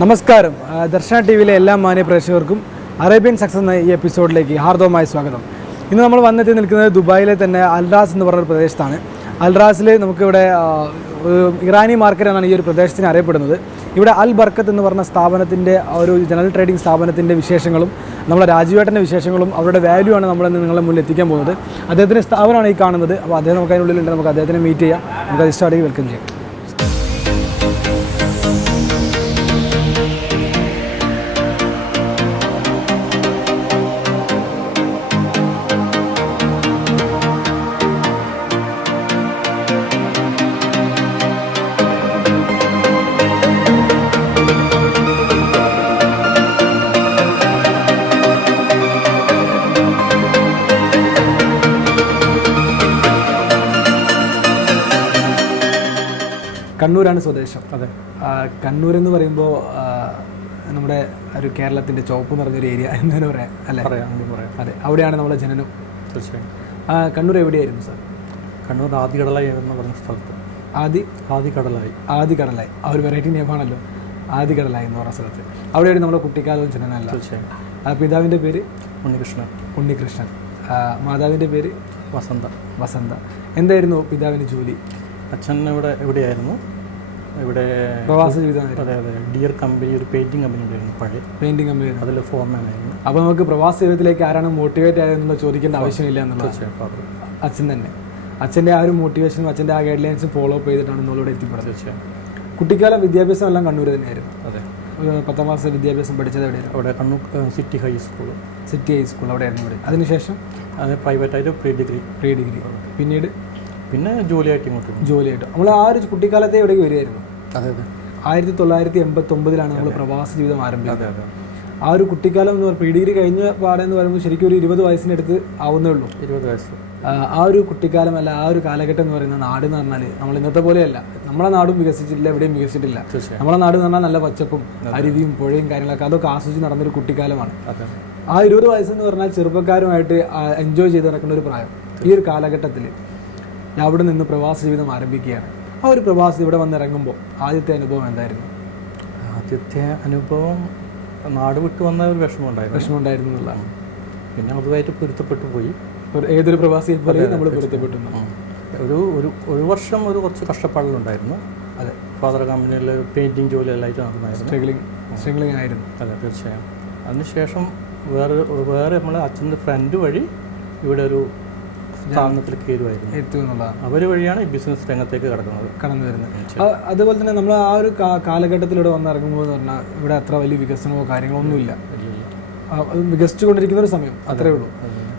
നമസ്കാരം. ദർശന ടി വിയിലെ എല്ലാ മാന്യ പ്രേക്ഷകർക്കും അറേബ്യൻ സക്സസ് എന്ന ഈ എപ്പിസോഡിലേക്ക് ഹാർദവമായ സ്വാഗതം. ഇന്ന് നമ്മൾ വന്നെത്തി നിൽക്കുന്നത് ദുബായിലെ തന്നെ അൽറാസ് എന്ന് ഒരു പ്രദേശത്താണ്. അൽറാസിൽ നമുക്കിവിടെ ഇറാനി മാർക്കറ്റ് എന്നാണ് ഈ ഒരു പ്രദേശത്തിന് അറിയപ്പെടുന്നത്. ഇവിടെ അൽ ബർക്കത്ത് എന്ന് പറഞ്ഞ സ്ഥാപനത്തിന്റെ ഒരു ജനറൽ ട്രേഡിംഗ് സ്ഥാപനത്തിന്റെ വിശേഷങ്ങളും നമ്മുടെ രാജീവേട്ടന്റെ വിശേഷങ്ങളും അവരുടെ വാല്യൂ ആണ് നമ്മൾ നിങ്ങളുടെ മുന്നിൽ എത്തിക്കാൻ പോകുന്നത്. അദ്ദേഹത്തിന്റെ സ്ഥാപനമാണ് ഈ കാണുന്നത്. അപ്പോൾ അദ്ദേഹം നമുക്ക് അതിനുള്ളിലുണ്ട്. നമുക്ക് അദ്ദേഹത്തിനെ മീറ്റ് ചെയ്യാം. നമുക്ക് അത് വെൽക്കം ചെയ്യാം. കണ്ണൂരാണ് സ്വദേശം അതെ. കണ്ണൂർ എന്ന് പറയുമ്പോൾ നമ്മുടെ ഒരു കേരളത്തിന്റെ ചുവപ്പ് നിറഞ്ഞൊരു ഏരിയ എന്ന് തന്നെ പറയാം അല്ലേ? പറയാം അതെ അവിടെയാണ് നമ്മളെ ജനനം. തീർച്ചയായും. കണ്ണൂർ എവിടെയായിരുന്നു സാർ? കണ്ണൂർ ആദികടലായി എന്ന് പറഞ്ഞ സ്ഥലത്ത്. ആദി? കടലായി ആദി കടലായി ആ ഒരു വെറൈറ്റി നെയിമാണല്ലോ ആദി കടലായി എന്ന് പറഞ്ഞ സ്ഥലത്ത്. അവിടെയാണ് നമ്മുടെ കുട്ടിക്കാലവും ജനനമല്ല. തീർച്ചയായും. ആ പിതാവിന്റെ പേര്? ഉണ്ണികൃഷ്ണൻ. ഉണ്ണികൃഷ്ണൻ. മാതാവിന്റെ പേര്? വസന്ത. വസന്ത. എന്തായിരുന്നു പിതാവിന്റെ ജോലി? അച്ഛൻ ഇവിടെ എവിടെയായിരുന്നു? ഇവിടെ പ്രവാസ ജീവിതം അതെ അതെ. ഡിയർ കമ്പനി ഒരു പെയിന്റിംഗ് കമ്പനി ഉണ്ടായിരുന്നു പഴയ. പെയിന്റിംഗ് കമ്പനി അതിൽ ഫോർമാൻ ആയിരുന്നു അപ്പോൾ നമുക്ക് പ്രവാസ ജീവിതത്തിലേക്ക് ആരാണ് മോട്ടിവേറ്റ് ആയതെന്നുള്ള ചോദിക്കേണ്ട ആവശ്യമില്ല എന്നുള്ളത് അച്ഛൻ തന്നെ. അച്ഛന്റെ ആ ഒരു മോട്ടിവേഷനും അച്ഛന്റെ ആ ഗൈഡ് ലൈൻസും ഫോളോ അപ്പ് ചെയ്തിട്ടാണ് നമ്മളിവിടെ എത്തിപ്പെടുന്നത്. കുട്ടിക്കാലം വിദ്യാഭ്യാസം എല്ലാം കണ്ണൂർ തന്നെയായിരുന്നു. അതെ. പത്താം ക്ലാസ് വിദ്യാഭ്യാസം പഠിച്ചത് എവിടെയായിരുന്നു? അവിടെ Kannur city high school city high school അവിടെയായിരുന്നു ഇവിടെ. അതിനുശേഷം അത് പ്രൈവറ്റായിട്ട് പ്രീ ഡിഗ്രി പ്രീ ഡിഗ്രി പിന്നീട്? പിന്നെ ജോലിയായിട്ട് ഇങ്ങോട്ട് ജോലിയായിട്ട്. നമ്മൾ ആ ഒരു കുട്ടിക്കാലത്തെ ഇവിടേക്ക് വരികയായിരുന്നു. അതെ അതെ. ആയിരത്തി തൊള്ളായിരത്തി എൺപത്തി ഒമ്പതിലാണ് നമ്മൾ പ്രവാസ ജീവിതം ആരംഭിച്ചത്. അതെ അതെ. ആ ഒരു കുട്ടിക്കാലം എന്ന് പറയുമ്പോൾ പ്രീ ഡിഗ്രി കഴിഞ്ഞ പാടെന്ന് പറയുമ്പോൾ ശരിക്കും ഒരു ഇരുപത് വയസ്സിന്റെ അടുത്ത് ആവുന്നേ ഉള്ളൂ. ഇരുപത് വയസ്സ്. ആ, ഒരു കുട്ടിക്കാലം അല്ല ആ ഒരു കാലഘട്ടം എന്ന് പറയുന്ന നാട് എന്ന് പറഞ്ഞാൽ നമ്മൾ ഇന്നത്തെ പോലെയല്ല. നമ്മളെ നാടും വികസിച്ചിട്ടില്ല എവിടെയും വികസിച്ചിട്ടില്ല. നമ്മളെ നാട് എന്ന് പറഞ്ഞാൽ നല്ല പച്ചപ്പും അരുവിയും പുഴയും കാര്യങ്ങളൊക്കെ അതൊക്കെ ആസ്വദിച്ച് നടന്നൊരു കുട്ടിക്കാലമാണ്. ആ ഇരുപത് വയസ്സെന്ന് പറഞ്ഞാൽ ചെറുപ്പക്കാരുമായിട്ട് എൻജോയ് ചെയ്ത് നടക്കുന്ന ഒരു പ്രായം. ഈ ഒരു കാലഘട്ടത്തിൽ അവിടെ നിന്ന് പ്രവാസ ജീവിതം ആരംഭിക്കുകയാണ്. ആ ഒരു പ്രവാസി ഇവിടെ വന്നിറങ്ങുമ്പോൾ ആദ്യത്തെ അനുഭവം എന്തായിരുന്നു? ആദ്യത്തെ അനുഭവം നാട് വിട്ട് വന്ന ഒരു വിഷമമുണ്ടായിരുന്നു വിഷമമുണ്ടായിരുന്നു എന്നുള്ളതാണ് പിന്നെ അതുമായിട്ട് പൊരുത്തപ്പെട്ടു പോയി. ഏതൊരു പ്രവാസിയെ പോലെ നമ്മൾ പൊരുത്തപ്പെട്ടു. ഒരു ഒരു ഒരു വർഷം ഒരു കുറച്ച് കഷ്ടപ്പാടുകളുണ്ടായിരുന്നു. അതെ ഫാദർ കമ്പനിയിൽ പെയിന്റിങ് ജോലിയെല്ലാമായിട്ട് നടന്നായിരുന്നു. സ്ട്രഗ്ലിംഗ് സ്ട്രഗ്ലിംഗ് ആയിരുന്നു. അതെ തീർച്ചയായും. അതിനുശേഷം വേറെ വേറെ നമ്മൾ അച്ഛന്റെ ഫ്രണ്ട് വഴി ഇവിടെ ഒരു സ്ഥാപനത്തിൽ കയറുമായിരുന്നു എത്തും എന്നുള്ളതാണ് അവർ വഴിയാണ് ഈ ബിസിനസ് രംഗത്തേക്ക് കടക്കുന്നത്. കടന്നു വരുന്നത്. അതുപോലെ തന്നെ നമ്മൾ ആ ഒരു കാലഘട്ടത്തിലൂടെ വന്നിറങ്ങുമ്പോൾ എന്ന് പറഞ്ഞാൽ ഇവിടെ അത്ര വലിയ വികസനമോ കാര്യങ്ങളോ ഒന്നുമില്ല വികസിച്ചുകൊണ്ടിരിക്കുന്ന ഒരു സമയം അത്രേ ഉള്ളൂ.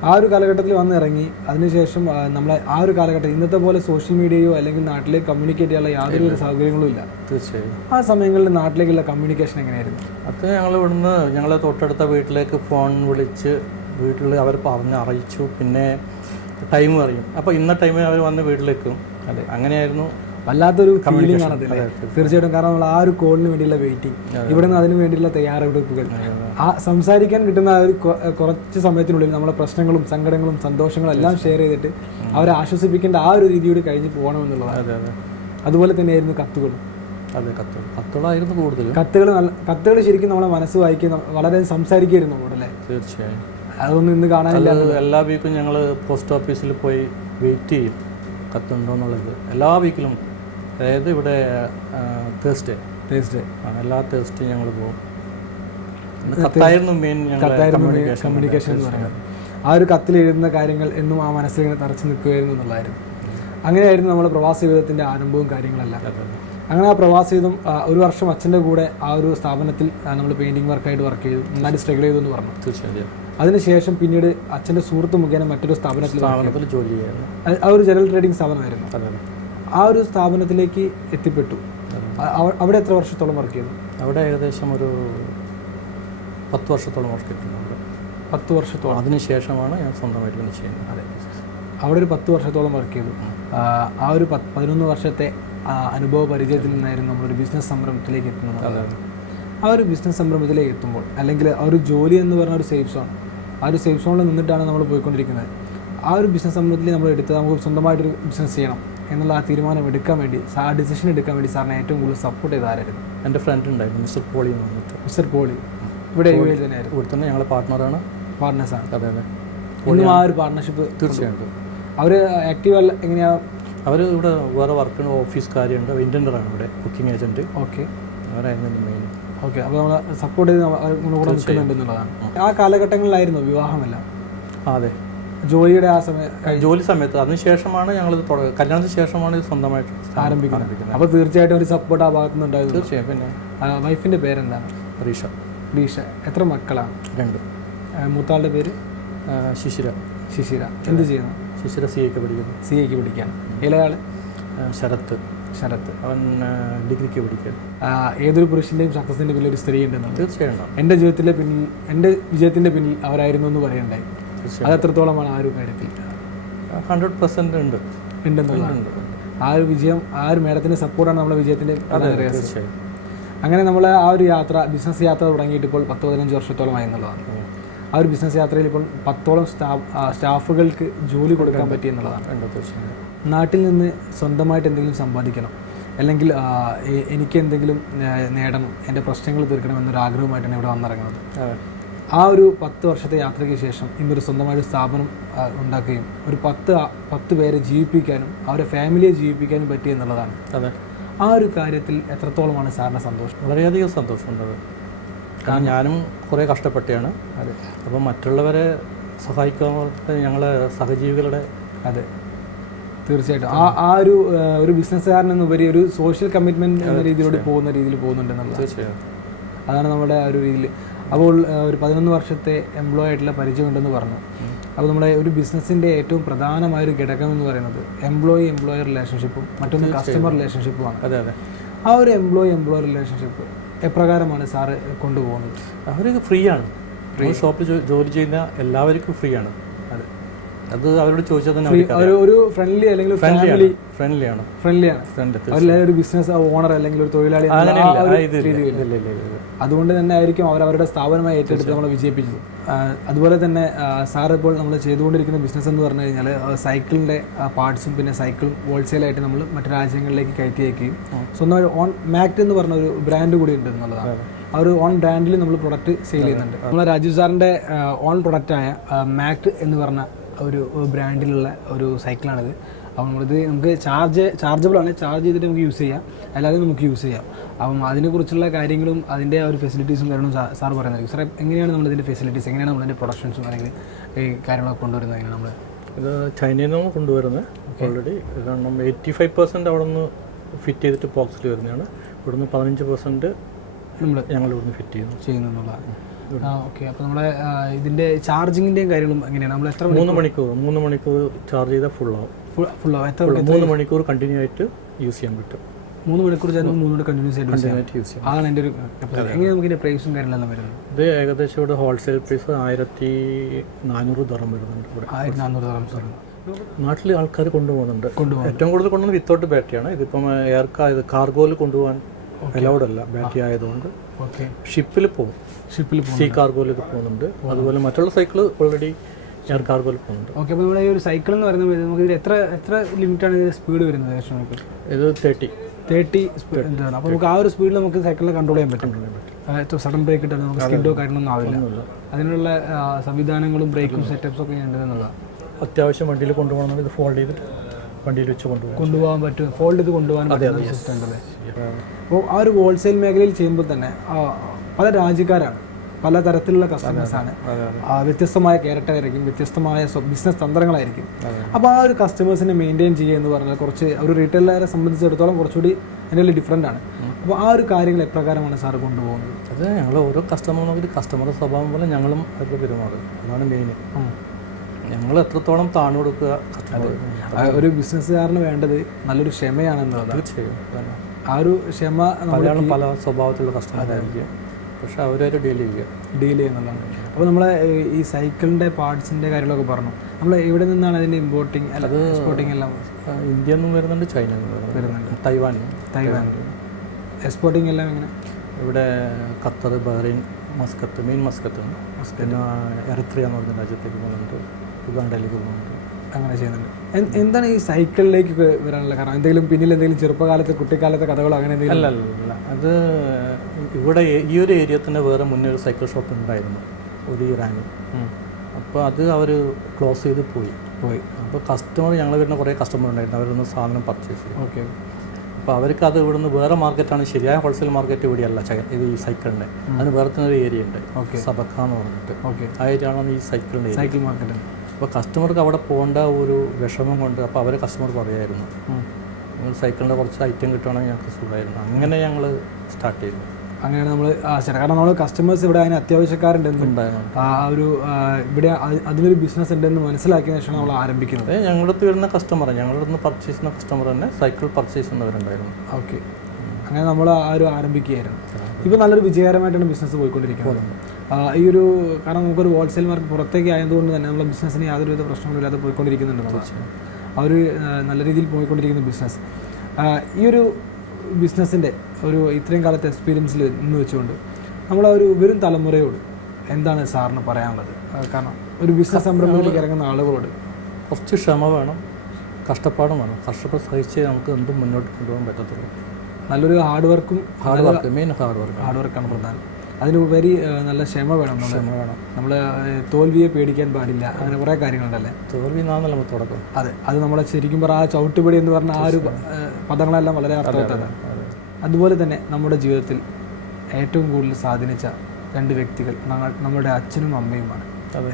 ആ ഒരു കാലഘട്ടത്തിൽ വന്നിറങ്ങി അതിനുശേഷം നമ്മളെ ആ ഒരു കാലഘട്ടം ഇന്നത്തെ പോലെ സോഷ്യൽ മീഡിയയോ അല്ലെങ്കിൽ നാട്ടിലേക്ക് കമ്മ്യൂണിക്കേറ്റ് ചെയ്യാനുള്ള യാതൊരു ഒരു സൗകര്യങ്ങളും ഇല്ല. തീർച്ചയായും. ആ സമയങ്ങളിൽ നാട്ടിലേക്കുള്ള കമ്മ്യൂണിക്കേഷൻ എങ്ങനെയായിരുന്നു? അത് ഞങ്ങൾ ഇവിടുന്ന് ഞങ്ങളെ തൊട്ടടുത്ത വീട്ടിലേക്ക് ഫോൺ വിളിച്ച് വീട്ടിൽ അവർ പറഞ്ഞ് അറിയിച്ചു. പിന്നെ ടൈം അറിയും. അപ്പോൾ ഇന്ന ടൈമിൽ അവർ വന്ന് വീട്ടിലേക്കും അതെ. അങ്ങനെയായിരുന്നു വല്ലാത്തൊരു ഫീലിംഗ് ആണ് തീർച്ചയായിട്ടും കാരണം നമ്മൾ ആ ഒരു കോളിന് വേണ്ടിയുള്ള വെയിറ്റിംഗ് ഇവിടെ നിന്ന് അതിന് വേണ്ടിയുള്ള തയ്യാറെടുപ്പുകൾ. ആ സംസാരിക്കാൻ കിട്ടുന്ന ആ ഒരു കുറച്ച് സമയത്തിനുള്ളിൽ നമ്മളെ പ്രശ്നങ്ങളും സങ്കടങ്ങളും സന്തോഷങ്ങളും എല്ലാം ഷെയർ ചെയ്തിട്ട് അവരെ ആശ്വസിപ്പിക്കേണ്ട ആ ഒരു രീതിയോട് കഴിഞ്ഞ് പോകണമെന്നുള്ളതാണ്. അതെ അതെ. അതുപോലെ തന്നെയായിരുന്നു കത്തുകളും അതെ കത്തുകൾ. കത്തുകളായിരുന്നു കത്തുകൾ കത്തുകൾ ശരിക്കും നമ്മളെ മനസ്സ് വായിക്കുന്ന വളരെ സംസാരിക്കുമായിരുന്നു നമ്മളോട് അല്ലേ തീർച്ചയായും. അതൊന്നും ഇന്ന് കാണാനില്ല. എല്ലാ വീക്കും ഞങ്ങൾ പോസ്റ്റ് ഓഫീസിൽ പോയി വെയിറ്റ് ചെയ്യും. കത്തുണ്ടോ എന്നുള്ളത് എല്ലാ വീക്കിലും. അതായത് ഇവിടെ തേഴ്സ്ഡേ തേഴ്സ്ഡേ എല്ലാ തേഴ്സ്ഡേ ഞങ്ങൾ പോകും കത്തായിരുന്നു മെയിൻ കമ്മ്യൂണിക്കേഷൻ എന്ന് പറയുന്നത്. ആ ഒരു കത്തിൽ എഴുതുന്ന കാര്യങ്ങൾ എന്നും ആ മനസ്സിൽ ഇങ്ങനെ തറച്ചു നിൽക്കുകയായിരുന്നു എന്നുള്ളതായിരുന്നു. അങ്ങനെയായിരുന്നു നമ്മുടെ പ്രവാസ ജീവിതത്തിന്റെ ആരംഭവും കാര്യങ്ങളെല്ലാം. അങ്ങനെ ആ പ്രവാസ ജീവിതം ഒരു വർഷം അച്ഛന്റെ കൂടെ ആ ഒരു സ്ഥാപനത്തിൽ നമ്മൾ പെയിന്റിങ് വർക്കായിട്ട് വർക്ക് ചെയ്തു. നന്നായിട്ട് സ്ട്രഗിൾ ചെയ്തു എന്ന് പറഞ്ഞു. തീർച്ചയായും അതിനുശേഷം പിന്നീട് അച്ഛന്റെ സുഹൃത്ത് മുഖേന മറ്റൊരു സ്ഥാപനത്തിൽ സ്ഥാപനത്തിൽ ജോലി ചെയ്യുന്നു. ആ ഒരു ജനറൽ ട്രേഡിംഗ് സ്ഥാപനമായിരുന്നു. ആ ഒരു സ്ഥാപനത്തിലേക്ക് എത്തിപ്പെട്ടു. അവിടെ എത്ര വർഷത്തോളം വർക്ക് ചെയ്തു? അവിടെ ഏകദേശം ഒരു പത്ത് വർഷത്തോളം വർക്ക് ചെയ്തിട്ടുണ്ട്. പത്ത് വർഷത്തോളം. അതിനുശേഷമാണ് ഞാൻ സ്വന്തമായിട്ട് ചെയ്യുന്നത്. അതെ. അവിടെ ഒരു പത്ത് വർഷത്തോളം വർക്ക് ചെയ്തു. ആ, ഒരു പത്ത് പതിനൊന്ന് വർഷത്തെ അനുഭവ പരിചയത്തിൽ നിന്നായിരുന്നു നമ്മളൊരു ബിസിനസ് സംരംഭത്തിലേക്ക് എത്തുന്നത്. ആ ഒരു ബിസിനസ് സംരംഭത്തിലേക്ക് എത്തുമ്പോൾ അല്ലെങ്കിൽ ആ ഒരു ജോലി എന്ന് പറഞ്ഞ ഒരു സേഫ് സോൺ ആ ഒരു സേഫ് സോണിൽ നിന്നിട്ടാണ് നമ്മൾ പോയിക്കൊണ്ടിരിക്കുന്നത്. ആ ഒരു ബിസിനസ് സംബന്ധത്തിൽ നമ്മൾ എടുത്ത് നമുക്ക് സ്വന്തമായിട്ടൊരു ബിസിനസ് ചെയ്യണം എന്നുള്ള ആ തീരുമാനം എടുക്കാൻ വേണ്ടി ആ ഡിസിഷൻ എടുക്കാൻ വേണ്ടി സാറിനെ ഏറ്റവും കൂടുതൽ സപ്പോർട്ട് ചെയ്ത ആരായിരുന്നു? എന്റെ ഫ്രണ്ട് ഉണ്ടായിരുന്നു മിസ്റ്റർ പോളി എന്ന് പറഞ്ഞിട്ട്. മിസ്റ്റർ പോളി. ഇവിടെ യു എയിൽ തന്നെയായിരുന്നു? ഇവിടെ തന്നെ ഞങ്ങളെ പാർട്ട്ണറാണ് പാർട്ട്നേഴ്സാണ് അതെ അതെ. ഇന്നും ആ ഒരു പാർട്ട്ണർഷിപ്പ് തീർച്ചയായിട്ടും. അവർ ആക്റ്റീവ് അല്ല എങ്ങനെയാണ് അവർ ഇവിടെ വേറെ വർക്കിന് ഓഫീസ് കാര്യമുണ്ട് ആണ് ഇവിടെ കുക്കിംഗ് ഏജന്റ് ഓക്കെ അവരായിരുന്നു ഓക്കെ അപ്പോൾ നമ്മൾ സപ്പോർട്ട് ചെയ്ത് കൂടെ നിൽക്കുന്നുണ്ട് എന്നുള്ളതാണ്. ആ കാലഘട്ടങ്ങളിലായിരുന്നു വിവാഹമെല്ലാം? അതെ. ജോലിയുടെ ആ സമയം ജോലി സമയത്ത്. അതിനുശേഷമാണ് ഞങ്ങൾ കല്യാണത്തിന് ശേഷമാണ് ഇത് സ്വന്തമായിട്ട് ആരംഭിക്കുന്നത്. അപ്പോൾ തീർച്ചയായിട്ടും ഒരു സപ്പോർട്ട് ആ ഭാഗത്തു നിന്നുണ്ടായിരുന്നു. തീർച്ചയായും പിന്നെ വൈഫിന്റെ പേരെന്താണ്? റീഷ റീഷ എത്ര മക്കളാണ്? രണ്ട്. മൂത്താളുടെ പേര്? ശിശിര. ശിശിര. എന്ത് ചെയ്യുന്നു? ശിശിര സി എക്ക് പഠിക്കുന്നു. സി എക്ക് പഠിക്കുകയാണ്. ഇലയാൾ ശരത്ത്. ശരത്ത് അവൻ ഡിഗ്രിക്ക് പഠിക്കുക. ആ, ഏതൊരു പുരുഷന്റെയും സക്സസിന്റെ പിന്നിൽ ഒരു സ്ത്രീ ഉണ്ടെന്നുള്ളത്. തീർച്ചയായിട്ടും. എന്റെ ജീവിതത്തിലെ പിന്നിൽ എന്റെ വിജയത്തിന്റെ പിന്നിൽ അവരായിരുന്നു എന്ന് പറയണ്ടായി. അത് എത്രത്തോളമാണ് ആ ഒരു കാര്യത്തിൽ? ഹൺഡ്രഡ് പെർസെന്റ് ഉണ്ട്. ഉണ്ടെന്നുള്ളതാണ്. ആ ഒരു വിജയം ആ ഒരു മേഡത്തിന്റെ സപ്പോർട്ടാണ് നമ്മുടെ വിജയത്തിന്റെ തീർച്ചയായും. അങ്ങനെ നമ്മൾ ആ ഒരു യാത്ര ബിസിനസ് യാത്ര തുടങ്ങിയിട്ട് ഇപ്പോൾ പത്ത് പതിനഞ്ച് വർഷത്തോളമായി എന്നുള്ളതാണ്. ആ ഒരു ബിസിനസ് യാത്രയിൽ ഇപ്പോൾ പത്തോളം സ്റ്റാഫ് സ്റ്റാഫുകൾക്ക് ജോലി കൊടുക്കാൻ പറ്റി എന്നുള്ളതാണ്. നാട്ടിൽ നിന്ന് സ്വന്തമായിട്ട് എന്തെങ്കിലും സമ്പാദിക്കണം. അല്ലെങ്കിൽ എനിക്ക് എന്തെങ്കിലും നേടണം. എന്റെ പ്രശ്നങ്ങൾ തീർക്കണം എന്നൊരു ആഗ്രഹമായിട്ടാണ് ഇവിടെ വന്നിറങ്ങുന്നത്. ആ ഒരു പത്ത് വർഷത്തെ യാത്രയ്ക്ക് ശേഷം ഇന്നൊരു സ്വന്തമായിട്ട് സ്ഥാപനം ഉണ്ടാക്കുകയും ഒരു പത്ത് പത്ത് പേരെ ജീവിപ്പിക്കാനും അവരെ ഫാമിലിയെ ജീവിപ്പിക്കാനും പറ്റി എന്നുള്ളതാണ്. അതെ. ആ ഒരു കാര്യത്തിൽ എത്രത്തോളമാണ് സാറിന്റെ സന്തോഷം? വളരെയധികം സന്തോഷമുണ്ടത് കാരണം ഞാനും കുറേ കഷ്ടപ്പെട്ടാണ് അതെ. അപ്പോൾ മറ്റുള്ളവരെ സഹായിക്കാൻ ഞങ്ങളെ സഹജീവികളുടെ അതെ. തീർച്ചയായിട്ടും. ആ ആ ഒരു ഒരു ബിസിനസ്സുകാരനെന്നുപരി ഒരു സോഷ്യൽ കമ്മിറ്റ്മെന്റ് എന്ന രീതിയിലൂടെ പോകുന്ന രീതിയിൽ പോകുന്നുണ്ടെന്നുള്ളത് തീർച്ചയായും. അതാണ് നമ്മുടെ ആ ഒരു രീതിയിൽ. അപ്പോൾ ഒരു പതിനൊന്ന് വർഷത്തെ എംപ്ലോയി ആയിട്ടുള്ള പരിചയമുണ്ടെന്ന് പറഞ്ഞു. അപ്പോൾ നമ്മുടെ ഒരു ബിസിനസ്സിന്റെ ഏറ്റവും പ്രധാനമായ ഒരു ഘടകം എന്ന് പറയുന്നത് എംപ്ലോയി എംപ്ലോയർ റിലേഷൻഷിപ്പും മറ്റൊന്ന് കസ്റ്റമർ റിലേഷൻഷിപ്പുമാണ് അതെ അതെ. ആ ഒരു എംപ്ലോയി എംപ്ലോയർ റിലേഷൻഷിപ്പ് എപ്രകാരമാണ് സാറ് കൊണ്ടുപോകുന്നത്? അവർ ഫ്രീ ആണ്. ഫ്രീ. ഷോപ്പിൽ ജോലി ചെയ്യുന്ന എല്ലാവർക്കും ഫ്രീ ആണ്. അതെ അവരോട് ചോദിച്ചാൽ തന്നെ ഒരു ഫ്രണ്ട്ലി അല്ലെങ്കിൽ ഫാമിലി ഫ്രണ്ട്ലി ആണ്. ഫ്രണ്ട്ലി ആണ്. ഒരു ബിസിനസ് ഓണർ അല്ലെങ്കിൽ ഒരു തൊഴിലാളി അതുകൊണ്ട് തന്നെ ആയിരിക്കും അവർ അവരുടെ സ്ഥാപനമായി ഏറ്റെടുത്ത് നമ്മളെ വിജയിപ്പിച്ചത്. അതുപോലെ തന്നെ സാർ ഇപ്പോൾ നമ്മൾ ചെയ്തുകൊണ്ടിരിക്കുന്ന ബിസിനസ് എന്ന് പറഞ്ഞു കഴിഞ്ഞാൽ സൈക്കിളിന്റെ പാർട്സും പിന്നെ സൈക്കിളും ഹോൾസെയിലായിട്ട് നമ്മൾ മറ്റു രാജ്യങ്ങളിലേക്ക് കയറ്റി അയക്കുകയും സ്വന്തമായി ഓൺ മാക്ട് എന്ന് പറഞ്ഞ ഒരു ബ്രാൻഡ് കൂടി ഉണ്ട് എന്നുള്ളതാണ്. ആ ഒരു ഓൺ ബ്രാൻഡിൽ നമ്മൾ പ്രൊഡക്റ്റ് സെയിൽ ചെയ്യുന്നുണ്ട്. നമ്മളെ രാജീവ് സാറിന്റെ ഓൺ പ്രൊഡക്റ്റായ മാക്ട് എന്ന് പറഞ്ഞ ഒരു ബ്രാൻഡിലുള്ള ഒരു സൈക്കിളാണിത് അപ്പോൾ നമ്മളിത് നമുക്ക് ചാർജ് ചാർജബിൾ ആണ്. ചാർജ് ചെയ്തിട്ട് നമുക്ക് യൂസ് ചെയ്യാം. അല്ലാതെ നമുക്ക് യൂസ് ചെയ്യാം. അപ്പം അതിനെക്കുറിച്ചുള്ള കാര്യങ്ങളും അതിന്റെ ആ ഒരു ഫെസിലിറ്റീസും കാര്യങ്ങളും സാർ പറയുന്നത് സാർ എങ്ങനെയാണ് നമ്മൾ ഇതിന്റെ ഫെസിലിറ്റീസ് എങ്ങനെയാണ് നമ്മളിതിന്റെ പ്രൊഡക്ഷൻസും അല്ലെങ്കിൽ ഈ കാര്യങ്ങളൊക്കെ കൊണ്ടുവരുന്നത്? എങ്ങനെ നമ്മൾ ഇത് ചൈനയിൽ നിന്നാണ് കൊണ്ടുവരുന്നത്. ഓൾറെഡി കാരണം എയ്റ്റി ഫൈവ് പെർസെന്റ് അവിടെ നിന്ന് ഫിറ്റ് ചെയ്തിട്ട് ബോക്സിൽ വരുന്നതാണ്. ഇവിടുന്ന് പതിനഞ്ച് പെർസെന്റ് നമ്മൾ ഞങ്ങൾ ഇവിടുന്ന് ഫിറ്റ് ചെയ്യുന്നു. ചെയ്യുന്നു എന്നുള്ളതാണ് ആ ഓക്കെ. അപ്പോൾ നമ്മളെ ഇതിന്റെ ചാർജിങ്ങിന്റെയും കാര്യങ്ങളും എങ്ങനെയാണ്? നമ്മൾ എത്ര മൂന്ന് മണിക്കൂർ? മൂന്ന് മണിക്കൂർ ചാർജ് ചെയ്താൽ ഫുൾ ആവും. ഫുൾ ഫുൾ എത്ര മൂന്ന് മണിക്കൂർ കണ്ടിന്യൂ ആയിട്ട് യൂസ് ചെയ്യാൻ പറ്റും. മൂന്ന് മണിക്കൂർ ചാർജ് മൂന്ന് മണിക്കൂർ കണ്ടിന്യൂസ് ആയിട്ട് യൂസ് ചെയ്യാം. അതാണ് എന്റെ ഒരു എങ്ങനെ നമുക്ക് പ്രൈസും കാര്യങ്ങളെല്ലാം വരുന്നത്? ഇത് ഏകദേശം ഇവിടെ ഹോൾസെയിൽ പ്രൈസ് ആയിരത്തി നാനൂറ് ദറം വരുന്നുണ്ട് ഇവിടെ. ആയിരത്തി നാനൂറ് ദറംസ് വരുന്നത് നാട്ടിൽ ആൾക്കാർ കൊണ്ടുപോകുന്നുണ്ട്. കൊണ്ടുപോകും ഏറ്റവും കൂടുതൽ കൊണ്ടുവന്നത് വിത്തൗട്ട് ബാറ്ററിയാണ് ഇതിപ്പം എയർ കാർഗോയിൽ കൊണ്ടുപോകാൻ അലൗഡ് അല്ല ബാറ്ററി ആയതുകൊണ്ട്. ഓക്കെ. ഷിപ്പിൽ പോകും. ഷിപ്പിൽ സീ കാർഗോയിൽ ഇത് പോകുന്നുണ്ട് അതുപോലെ മറ്റുള്ള സൈക്കിൾ ഓൾറെഡി എയർ കാർഗോയിൽ പോകുന്നുണ്ട്. ഓക്കെ അപ്പോൾ നമ്മുടെ ഈ ഒരു സൈക്കിൾ എന്ന് പറയുന്നത് നമുക്ക് ഇതിൽ എത്ര എത്ര ലിമിറ്റാണ് ഇതിന്റെ സ്പീഡ് വരുന്നത് ഏകദേശം നമുക്ക്? ഇത് തേർട്ടി തേർട്ടി സ്പീഡ് എന്താണ്? അപ്പോൾ നമുക്ക് ആ ഒരു സ്പീഡിൽ നമുക്ക് സൈക്കിളിനെ കൺട്രോൾ ചെയ്യാൻ പറ്റും. സഡൻ ബ്രേക്ക് ഇട്ടാൽ നമുക്ക് സ്കിഡോ കാര്യങ്ങളൊന്നും ആവില്ല. അതിനുള്ള സംവിധാനങ്ങളും ബ്രേക്കും സെറ്റപ്സും ഒക്കെ ഉണ്ട് എന്നുള്ളതാണ്. അത്യാവശ്യം വണ്ടിയിൽ കൊണ്ടുപോകണമെങ്കിൽ ഇത് ഫോൾഡ് ചെയ്തിട്ട് വണ്ടിയിൽ വെച്ച് കൊണ്ടുപോകാം കൊണ്ടുപോകാൻ പറ്റും. ഫോൾഡ് ചെയ്ത് കൊണ്ടുപോകാൻ പറ്റുന്ന സിസ്റ്റം ഉണ്ടല്ലേ? അപ്പോൾ ആ. ഒരു ഹോൾസെയിൽ മേഖലയിൽ ചെയ്യുമ്പോൾ തന്നെ പല രാജ്യക്കാരാണ് പല തരത്തിലുള്ള കസ്റ്റമേഴ്സാണ് വ്യത്യസ്തമായ ക്യാരക്ടർ ആയിരിക്കും വ്യത്യസ്തമായ ബിസിനസ് തന്ത്രങ്ങളായിരിക്കും. അപ്പോൾ ആ ഒരു കസ്റ്റമേഴ്സിനെ മെയിന്റെയിൻ ചെയ്യുക എന്ന് പറഞ്ഞാൽ കുറച്ച് ഒരു റീറ്റെയിലറെ സംബന്ധിച്ചിടത്തോളം കുറച്ചുകൂടി അതിന്റെ ഡിഫറെന്റ് ആണ്. അപ്പോൾ ആ ഒരു കാര്യങ്ങൾ എപ്രകാരമാണ് സാർ കൊണ്ടുപോകുന്നത്? അത് ഞങ്ങൾ ഓരോ കസ്റ്റമർ നോക്കിയിട്ട് കസ്റ്റമറുടെ സ്വഭാവം പോലെ ഞങ്ങളും അവർക്ക് പെരുമാറും. അതാണ് മെയിൻ ഞങ്ങൾ എത്രത്തോളം താണു കൊടുക്കുക ഒരു ബിസിനസ്സുകാരന് വേണ്ടത് നല്ലൊരു തീർച്ചയായും. അതാണ്. ആ ഒരു ക്ഷമ പലയാളും പല സ്വഭാവത്തിലുള്ള കസ്റ്റമറായിരിക്കും പക്ഷെ അവരായിട്ട് ഡീൽ ചെയ്യുക. ഡീൽ ചെയ്യുന്നുള്ളതാണ്. അപ്പോൾ നമ്മളെ ഈ സൈക്കിളിന്റെ പാർട്സിന്റെ കാര്യങ്ങളൊക്കെ പറഞ്ഞു. നമ്മൾ എവിടെ നിന്നാണ് അതിന്റെ ഇമ്പോർട്ടിങ് അല്ല എക്സ്പോർട്ടിങ് എല്ലാം ഇന്ത്യ നിന്നും വരുന്നുണ്ട് ചൈന വരുന്നുണ്ട്. തൈവാൻ തൈവാൻ എക്സ്പോർട്ടിങ് എല്ലാം എങ്ങനെ? ഇവിടെ Qatar Bahrain Muscat main Muscat. പിന്നെ എറിത്രിയ എന്ന് പറഞ്ഞ രാജ്യത്തേക്ക് പോകുന്നുണ്ട്. ഉഗാണ്ടയിലേക്ക് പോകുന്നുണ്ട് അങ്ങനെ ചെയ്യുന്നുണ്ട്. എന്താണ് ഈ സൈക്കിളിലേക്ക് വരാനുള്ള കാരണം? എന്തെങ്കിലും പിന്നിൽ എന്തെങ്കിലും ചെറുപ്പകാലത്തെ കുട്ടിക്കാലത്തെ കഥകളോ അങ്ങനെ എന്തെങ്കിലും? അല്ല അല്ല അത് ഇവിടെ ഈ ഒരു ഏരിയ തന്നെ വേറെ മുന്നേ ഒരു സൈക്കിൾ ഷോപ്പ് ഉണ്ടായിരുന്നു. ഒരു ഇറാനി അപ്പോൾ അത് അവർ ക്ലോസ് ചെയ്ത് പോയി. പോയി. അപ്പോൾ കസ്റ്റമർ ഞങ്ങൾ വരുന്ന കുറേ കസ്റ്റമർ ഉണ്ടായിരുന്നു. അവരൊന്ന് സാധനം പർച്ചേസ് ചെയ്യും ഓക്കെ. അപ്പോൾ അവർക്ക് അത് ഇവിടുന്ന് വേറെ മാർക്കറ്റാണ് ശരിയായ ഹോൾസെയിൽ മാർക്കറ്റ് ഇവിടെയല്ല ഇത് ഈ സൈക്കിളിന്റെ അതിന് വേറെ തന്നെ ഒരു ഏരിയ ഉണ്ട്. ഓക്കെ. സബക്ക എന്ന് പറഞ്ഞിട്ട്. ഓക്കെ. ആ ഏരിയ ആണ് ഈ സൈക്കിളിന്റെ സൈക്കിൾ മാർക്കറ്റ് അപ്പോൾ കസ്റ്റമർക്ക് അവിടെ പോകേണ്ട ഒരു വിഷമം കൊണ്ട് അപ്പോൾ അവർ കസ്റ്റമർ പറയായിരുന്നു. നിങ്ങൾ സൈക്കിളിന്റെ കുറച്ച് ഐറ്റം കിട്ടുവാണെങ്കിൽ ഞങ്ങൾക്ക് സുഖമായിരുന്നു. അങ്ങനെ ഞങ്ങൾ സ്റ്റാർട്ട് ചെയ്തു. അങ്ങനെയാണ് നമ്മൾ ആ ചേട്ടാ കാരണം നമ്മൾ കസ്റ്റമേഴ്സ് ഇവിടെ അതിന് അത്യാവശ്യക്കാരുണ്ടെന്നും ഉണ്ടായിരുന്നു. ആ ഒരു ഇവിടെ അതിനൊരു ബിസിനസ് ഉണ്ടെന്ന് മനസ്സിലാക്കിയതിനു ശേഷമാണ് നമ്മൾ ആരംഭിക്കുന്നത്. ഞങ്ങളുടെ അടുത്ത് വരുന്ന കസ്റ്റമർ ഞങ്ങളുടെ അടുത്ത് പർച്ചേസ് ചെയ്യുന്ന കസ്റ്റമർ തന്നെ സൈക്കിൾ പർച്ചേസ് ചെയ്യുന്നവരുണ്ടായിരുന്നു. ഓക്കെ അങ്ങനെ നമ്മൾ ആ ഒരു ആരംഭിക്കുകയായിരുന്നു. ഇപ്പോൾ നല്ലൊരു വിജയകരമായിട്ടാണ് ബിസിനസ് പോയിക്കൊണ്ടിരിക്കുന്നത്. ഈ ഒരു കാരണം നമുക്കൊരു ഹോൾസെയിൽ മാർക്കറ്റ് പുറത്തേക്ക് ആയതുകൊണ്ട് തന്നെ നമ്മുടെ ബിസിനസ്സിന് യാതൊരുവിധ പ്രശ്നങ്ങളും ഇല്ലാതെ പോയിക്കൊണ്ടിരിക്കുന്നുണ്ട്. ആ ഒരു നല്ല രീതിയിൽ പോയിക്കൊണ്ടിരിക്കുന്ന ബിസിനസ് ഈ ഒരു ബിസിനസ്സിന്റെ ഒരു ഇത്രയും കാലത്തെ എക്സ്പീരിയൻസിൽ നിന്ന് വെച്ചുകൊണ്ട് നമ്മൾ ആ ഒരു വരും തലമുറയോട് എന്താണ് സാറിന് പറയാനുള്ളത്? കാരണം ഒരു ബിസിനസ് സംരംഭത്തിലേക്ക് ഇറങ്ങുന്ന ആളുകളോട്. കുറച്ച് ക്ഷമ വേണം കഷ്ടപ്പാടും വേണം. കഷ്ടപ്പാട് സഹിച്ചേ നമുക്ക് എന്തും മുന്നോട്ട് കൊണ്ടുപോകാൻ പറ്റത്തുള്ളൂ. നല്ലൊരു ഹാർഡ് വർക്കും hard work main hard work hard വർക്കാണ് പ്രധാനം. അതിനുപരി നല്ല ക്ഷമ വേണം ക്ഷമ വേണം. നമ്മൾ തോൽവിയെ പേടിക്കാൻ പാടില്ല. അങ്ങനെ കുറേ കാര്യങ്ങളുണ്ടല്ലേ? തോൽവി നാന്നല്ല നമ്മൾ തുടക്കം. അതെ. അത് നമ്മളെ ശരിക്കും പറ ആ ചവിട്ടുപടി എന്ന് പറഞ്ഞ ആ ഒരു പദങ്ങളെല്ലാം വളരെ അർത്ഥവത്താണ് അതുപോലെ തന്നെ നമ്മുടെ ജീവിതത്തിൽ ഏറ്റവും കൂടുതൽ സ്വാധീനിച്ച രണ്ട് വ്യക്തികൾ നമ്മുടെ അച്ഛനും അമ്മയുമാണ്.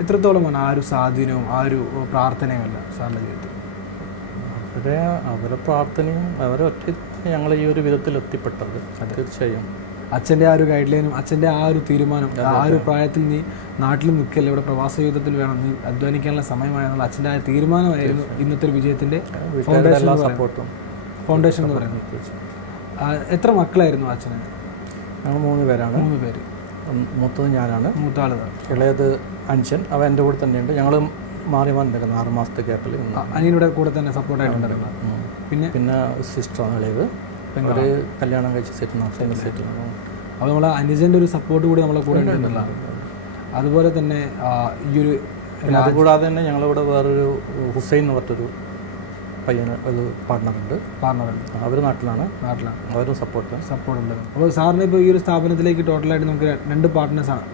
എത്രത്തോളമാണ് ആ ഒരു സ്വാധീനവും ആ ഒരു പ്രാർത്ഥനയും എല്ലാം സാറിന്റെ ജീവിതത്തിൽ? അവരെ അവരെ പ്രാർത്ഥനയും അവരെ ഒറ്റ ഞങ്ങൾ ഈ ഒരു വിധത്തിൽ എത്തിപ്പെട്ടത്. തീർച്ചയായും. അച്ഛന്റെ ആ ഒരു ഗൈഡ് ലൈനും അച്ഛന്റെ ആ ഒരു തീരുമാനം ആ ഒരു പ്രായത്തിൽ നീ നാട്ടിൽ നിൽക്കല്ല ഇവിടെ പ്രവാസ ജീവിതത്തിൽ വേണം നീ അധ്വാനിക്കാനുള്ള സമയമായെന്നുള്ള അച്ഛന്റെ ആ തീരുമാനമായിരുന്നു ഇന്നത്തെ ഒരു വിജയത്തിന്റെ ഫൗണ്ടേഷൻ ഫൗണ്ടേഷൻ എന്ന് പറയുന്നത്. എത്ര മക്കളായിരുന്നു അച്ഛന്? ഞങ്ങൾ മൂന്ന് പേരാണ്. മൂന്ന് പേര്. മൂത്തത് ഞാനാണ്. മൂത്ത ആൾ ഇളയത് അഞ്ചൻ അവ എന്റെ കൂടെ തന്നെയുണ്ട്. ഞങ്ങൾ മാറി മാറി ആറ് മാസത്തെ ഗ്യാപ്പിൽ അനിയുടെ കൂടെ തന്നെ സപ്പോർട്ടായിട്ടുണ്ടായിരുന്നു പിന്നെ? പിന്നെ സിസ്റ്ററാണ് ഇളയത്. അവർ കല്യാണം കഴിച്ച് സെറ്റിൽ അപ്പോൾ നമ്മളെ അനുജന്റെ ഒരു സപ്പോർട്ട് കൂടി നമ്മളെ കൂടെ ഉണ്ടെന്നുള്ളതാണ് അതുപോലെ തന്നെ ഈ ഒരു അതുകൂടാതെ തന്നെ ഞങ്ങളിവിടെ വേറൊരു ഹുസൈൻ എന്ന് പറഞ്ഞൊരു പയ്യന് ഒരു പാർട്ട്ണറുണ്ട് പാർട്ണറുണ്ട്. അവർ നാട്ടിലാണ്. നാട്ടിലാണ്. അവരും സപ്പോർട്ട് സപ്പോർട്ട് ഉണ്ട്. അപ്പോൾ സാറിന് ഇപ്പോൾ ഈ ഒരു സ്ഥാപനത്തിലേക്ക് ടോട്ടലായിട്ട് നമുക്ക് രണ്ട് പാർട്ട്നേഴ്സാണ്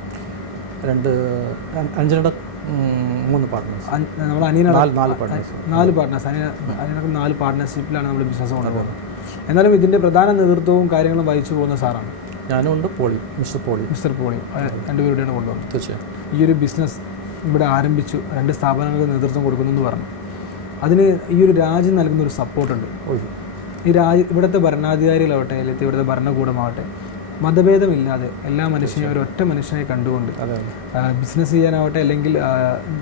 രണ്ട് അഞ്ചിനട മൂന്ന് പാർട്ട്നേഴ്സ് നമ്മൾ അനിയനാണ് നാല് പാർട്ട്നേഴ്സ് നാല് പാർട്ട്നേഴ്സ് അനിയനടക്കം അനിയനൊക്കെ നാല് പാർട്ട്നർഷിപ്പിലാണ് നമ്മൾ ബിസിനസ് കൊണ്ടുപോകുന്നത് എന്നാലും ഇതിന്റെ പ്രധാന നേതൃത്വവും കാര്യങ്ങളും വഹിച്ചു പോകുന്ന സാറാണ്. ഞാനും ഉണ്ട് പോളി മിസ്റ്റർ പോളി. മിസ്റ്റർ പോളി രണ്ടുപേരുടെയാണ് കൊണ്ടുവന്നത്. തീർച്ചയായും. ഈ ഒരു ബിസിനസ് ഇവിടെ ആരംഭിച്ചു രണ്ട് സ്ഥാപനങ്ങൾക്ക് നേതൃത്വം കൊടുക്കുന്നു എന്ന് പറഞ്ഞു. അതിന് ഈ ഒരു രാജ്യം നൽകുന്ന ഒരു സപ്പോർട്ടുണ്ട്. ഈ രാജ്യ ഇവിടുത്തെ ഭരണാധികാരികളാവട്ടെ അല്ലെങ്കിൽ ഇവിടുത്തെ ഭരണകൂടമാവട്ടെ മതഭേദമില്ലാതെ എല്ലാ മനുഷ്യനെയും ഒരു ഒറ്റ മനുഷ്യനെ കണ്ടുകൊണ്ട് ബിസിനസ് ചെയ്യാനാവട്ടെ അല്ലെങ്കിൽ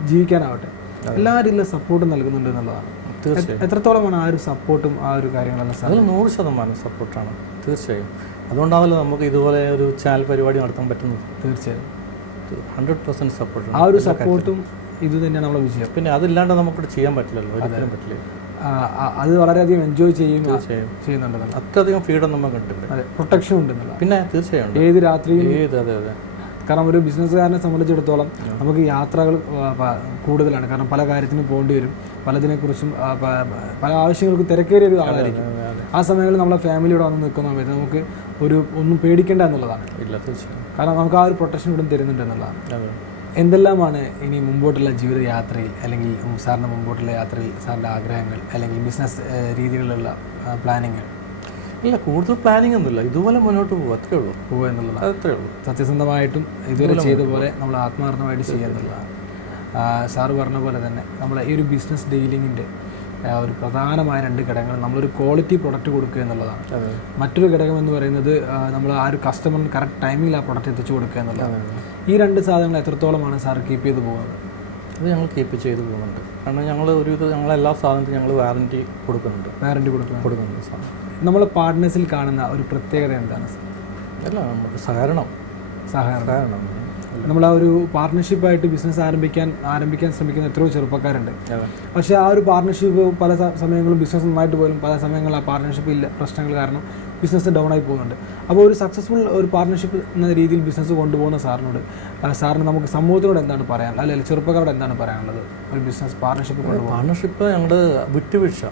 ജീവിക്കാനാവട്ടെ എല്ലാ രീതിയിലും സപ്പോർട്ട് നൽകുന്നുണ്ട് എന്നുള്ളതാണ്. എത്രത്തോളമാണ് ആ ഒരു സപ്പോർട്ടും ആ ഒരു കാര്യങ്ങളെല്ലാം അതിൽ നൂറ് ശതമാനം സപ്പോർട്ടാണ്. തീർച്ചയായും. അതുകൊണ്ടാണല്ലോ നമുക്ക് ഇതുപോലെ ഒരു ചാനൽ പരിപാടി നടത്താൻ പറ്റുന്നത്. തീർച്ചയായും. ഹൺഡ്രഡ് പെർസെന്റ് സപ്പോർട്ട് ആ ഒരു സപ്പോർട്ടും ഇത് തന്നെയാണ് നമ്മുടെ വിജയം. പിന്നെ അതില്ലാണ്ട് നമുക്കിവിടെ ചെയ്യാൻ പറ്റില്ലല്ലോ ഒരിക്കലും പറ്റില്ല? അത് വളരെയധികം എൻജോയ് ചെയ്യും ചെയ്യുന്നുണ്ടെന്നുള്ള അത്രയധികം ഫ്രീഡം നമുക്ക് കിട്ടില്ല അതെ പ്രൊട്ടക്ഷൻ ഉണ്ടെന്നുള്ള പിന്നെ തീർച്ചയായും ഏത് രാത്രിയും ഏത് അതെ അതെ. കാരണം ഒരു ബിസിനസ്സുകാരനെ സംബന്ധിച്ചിടത്തോളം നമുക്ക് യാത്രകൾ കൂടുതലാണ്. കാരണം പല കാര്യത്തിനും പോകേണ്ടി വരും. പലതിനെക്കുറിച്ചും പല ആവശ്യങ്ങൾക്കും തിരക്കേറിയ ഒരു ആളായിരിക്കും. ആ സമയങ്ങളിൽ നമ്മളെ ഫാമിലിയോട് വന്ന് നിൽക്കുന്ന സമയത്ത് നമുക്ക് ഒരു ഒന്നും പേടിക്കേണ്ട എന്നുള്ളതാണ്. ഇല്ല തീർച്ചയായും. കാരണം നമുക്ക് ആ ഒരു പ്രൊട്ടക്ഷൻ ഇവിടെ തരുന്നുണ്ട് എന്നുള്ളതാണ്. എന്തെല്ലാമാണ് ഇനി മുമ്പോട്ടുള്ള ജീവിതയാത്രയിൽ അല്ലെങ്കിൽ സാറിന്റെ മുമ്പോട്ടുള്ള യാത്രയിൽ സാറിന്റെ ആഗ്രഹങ്ങൾ അല്ലെങ്കിൽ ബിസിനസ് രീതികളിലുള്ള പ്ലാനിങ് ഇല്ല കൂടുതൽ പ്ലാനിങ് ഒന്നുമില്ല. ഇതുപോലെ മുന്നോട്ട് പോകും അത്രേ ഉള്ളൂ. പോകുക എന്നുള്ളതാണ്. അത്രേ ഉള്ളൂ. സത്യസന്ധമായിട്ടും ഇതുവരെ ചെയ്ത പോലെ നമ്മൾ ആത്മാർത്ഥമായിട്ട് ചെയ്യുക എന്നുള്ളതാണ്. സാറ് പറഞ്ഞ പോലെ തന്നെ നമ്മൾ ഈ ഒരു ബിസിനസ് ഡീലിങ്ങിന്റെ ഒരു പ്രധാനമായ രണ്ട് ഘടകങ്ങൾ നമ്മളൊരു ക്വാളിറ്റി പ്രൊഡക്റ്റ് കൊടുക്കുക എന്നുള്ളതാണ്. മറ്റൊരു ഘടകം എന്ന് പറയുന്നത് നമ്മൾ ആ ഒരു കസ്റ്റമറിന് കറക്റ്റ് ടൈമിൽ ആ പ്രൊഡക്റ്റ് എത്തിച്ചു കൊടുക്കുക എന്നുള്ളതാണ്. ഈ രണ്ട് സാധനങ്ങൾ എത്രത്തോളമാണ് സാർ കീപ്പ് ചെയ്ത് പോകുന്നത്? അത് ഞങ്ങൾ കീപ്പ് ചെയ്ത് പോകുന്നുണ്ട്. കാരണം ഞങ്ങൾ ഒരു ഞങ്ങളെല്ലാ സാധനത്തിനും ഞങ്ങൾ വാറന്റി കൊടുക്കുന്നുണ്ട്. വാറണ്ടി കൊടുക്കുക കൊടുക്കുന്നുണ്ട് സാധനം നമ്മൾ പാർട്ട്നേഴ്സിൽ കാണുന്ന ഒരു പ്രത്യേകത എന്താണ്? അല്ല നമുക്ക് സഹകരണം. സഹകരണം. സഹകരണം. നമ്മൾ ആ ഒരു പാർട്ട്ണർഷിപ്പായിട്ട് ബിസിനസ് ആരംഭിക്കാൻ ആരംഭിക്കാൻ ശ്രമിക്കുന്ന എത്രയോ ചെറുപ്പക്കാരുണ്ട്. പക്ഷെ ആ ഒരു പാർട്ട്ണർഷിപ്പ് പല സമയങ്ങളും ബിസിനസ് നന്നായിട്ട് പോലും പല സമയങ്ങളിൽ ആ പാർട്ട്ണർഷിപ്പ് ഇല്ല. പ്രശ്നങ്ങൾ കാരണം ബിസിനസ് ഡൗൺ ആയി പോകുന്നുണ്ട്. അപ്പോൾ ഒരു സക്സസ്ഫുൾ ഒരു പാർട്ട്ണർഷിപ്പ് എന്ന രീതിയിൽ ബിസിനസ് കൊണ്ടുപോകുന്ന സാറിനോട് സാറിന് നമുക്ക് സമൂഹത്തിനോട് എന്താണ് പറയാനുള്ളത്? അല്ലെങ്കിൽ ചെറുപ്പക്കാരോട് എന്താണ് പറയാനുള്ളത്? ഒരു ബിസിനസ് പാർട്ട്ണർഷിപ്പ് കൊണ്ട് പാർട്ണർഷിപ്പ് ഞങ്ങൾ വിട്ടുവീഴ്ച.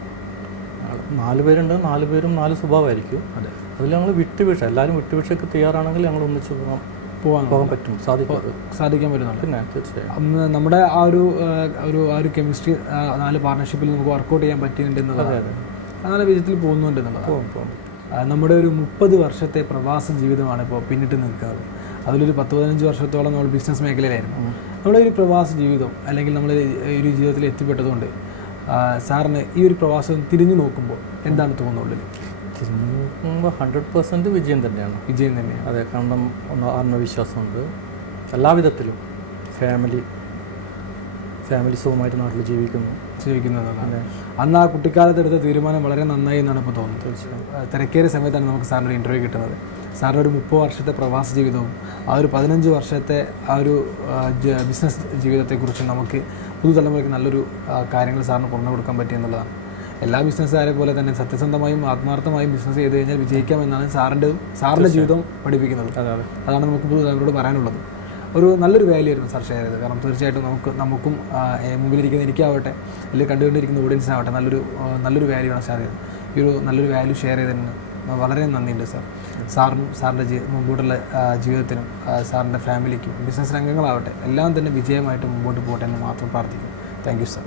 നാല് പേരുണ്ട്. നാല് പേരും നാല് സ്വഭാവമായിരിക്കും. അതെ. അതിൽ ഞങ്ങൾ വിട്ടുവീഴ്ച. എല്ലാവരും വിട്ടുവീഴ്ചയ്ക്ക് തയ്യാറാണെങ്കിൽ ഞങ്ങൾ ഒന്നിച്ച് പോകാം. പോകാൻ പോകാൻ പറ്റും. സാധിക്കും സാധിക്കാൻ പറ്റുന്നുണ്ട്. പിന്നെ തീർച്ചയായും. അന്ന് നമ്മുടെ ആ ഒരു ഒരു ആ ഒരു കെമിസ്ട്രി നാല് പാർട്ണർഷിപ്പിൽ നമുക്ക് വർക്കൗട്ട് ചെയ്യാൻ പറ്റുന്നുണ്ട് എന്നുള്ളത് നല്ല വിധത്തിൽ പോകുന്നുണ്ട് എന്നുള്ളത് നമ്മുടെ ഒരു മുപ്പത് വർഷത്തെ പ്രവാസ ജീവിതമാണ് ഇപ്പോൾ പിന്നിട്ട് നിൽക്കുന്നത്. അതിലൊരു പത്ത് പതിനഞ്ച് വർഷത്തോളം നമ്മൾ ബിസിനസ് മേഖലയിലായിരുന്നു. നമ്മുടെ ഒരു പ്രവാസ ജീവിതം അല്ലെങ്കിൽ നമ്മൾ ഒരു ജീവിതത്തിൽ എത്തിപ്പെട്ടതുകൊണ്ട് സാറിന് ഈ ഒരു പ്രവാസം തിരിഞ്ഞു നോക്കുമ്പോൾ എന്താണ് തോന്നുന്നുള്ളത്? തിരിഞ്ഞു നോക്കുമ്പോൾ ഹൺഡ്രഡ് പെർസെന്റ് വിജയം തന്നെയാണ്. വിജയം തന്നെയാണ്. അതെ കാരണം ഒന്ന് ആത്മവിശ്വാസമുണ്ട്. എല്ലാവിധത്തിലും ഫാമിലി ഫാമിലി സുഖമായിട്ട് നാട്ടിൽ ജീവിക്കുന്നു. ജീവിക്കുന്നതാണ് അന്ന് ആ കുട്ടിക്കാലത്ത് എടുത്ത തീരുമാനം വളരെ നന്നായി എന്നാണ് ഇപ്പോൾ തോന്നുന്നത്. തിരക്കേറിയ സമയത്താണ് നമുക്ക് സാറിന് ഒരു ഇന്റർവ്യൂ കിട്ടുന്നത്. സാറിന്റെ ഒരു മുപ്പത് വർഷത്തെ പ്രവാസ ജീവിതവും ആ ഒരു പതിനഞ്ച് വർഷത്തെ ആ ഒരു ബിസിനസ് ജീവിതത്തെക്കുറിച്ച് നമുക്ക് പുതുതലമുറയ്ക്ക് നല്ലൊരു കാര്യങ്ങൾ സാറിന് പുറമെ കൊടുക്കാൻ പറ്റി എന്നുള്ളതാണ്. എല്ലാ ബിസിനസ്സുകാരെ പോലെ തന്നെ സത്യസന്ധമായും ആത്മാർത്ഥമായും ബിസിനസ് ചെയ്ത് കഴിഞ്ഞാൽ വിജയിക്കാം എന്നാണ് സാറിന്റെ സാറിന്റെ ജീവിതം പഠിപ്പിക്കുന്നത്. അതെ അതെ. അതാണ് നമുക്ക് പുതുതലമുറയോട് പറയാനുള്ളത്. ഒരു നല്ലൊരു വാല്യൂ ആയിരുന്നു സാർ ഷെയർ ചെയ്തത്. കാരണം തീർച്ചയായിട്ടും നമുക്ക് നമുക്കും മുമ്പിലിരിക്കുന്ന എനിക്കാവട്ടെ അല്ലെങ്കിൽ കണ്ടുകൊണ്ടിരിക്കുന്ന ഓഡിയൻസ് ആവട്ടെ നല്ലൊരു നല്ലൊരു വാല്യൂ ആണ് ഷെയർ ചെയ്തത്. ഈ ഒരു നല്ലൊരു വാല്യൂ ഷെയർ ചെയ്തതിന് വളരെ നന്ദിയുണ്ട് സാർ. സാറിനും സാറിന്റെ മുമ്പോട്ടുള്ള ജീവിതത്തിനും സാറിന്റെ ഫാമിലിക്കും ബിസിനസ് രംഗങ്ങളാവട്ടെ എല്ലാം തന്നെ വിജയമായിട്ട് മുമ്പോട്ട് പോകട്ടെ എന്ന് മാത്രം പ്രാർത്ഥിക്കും താങ്ക് യു സാർ.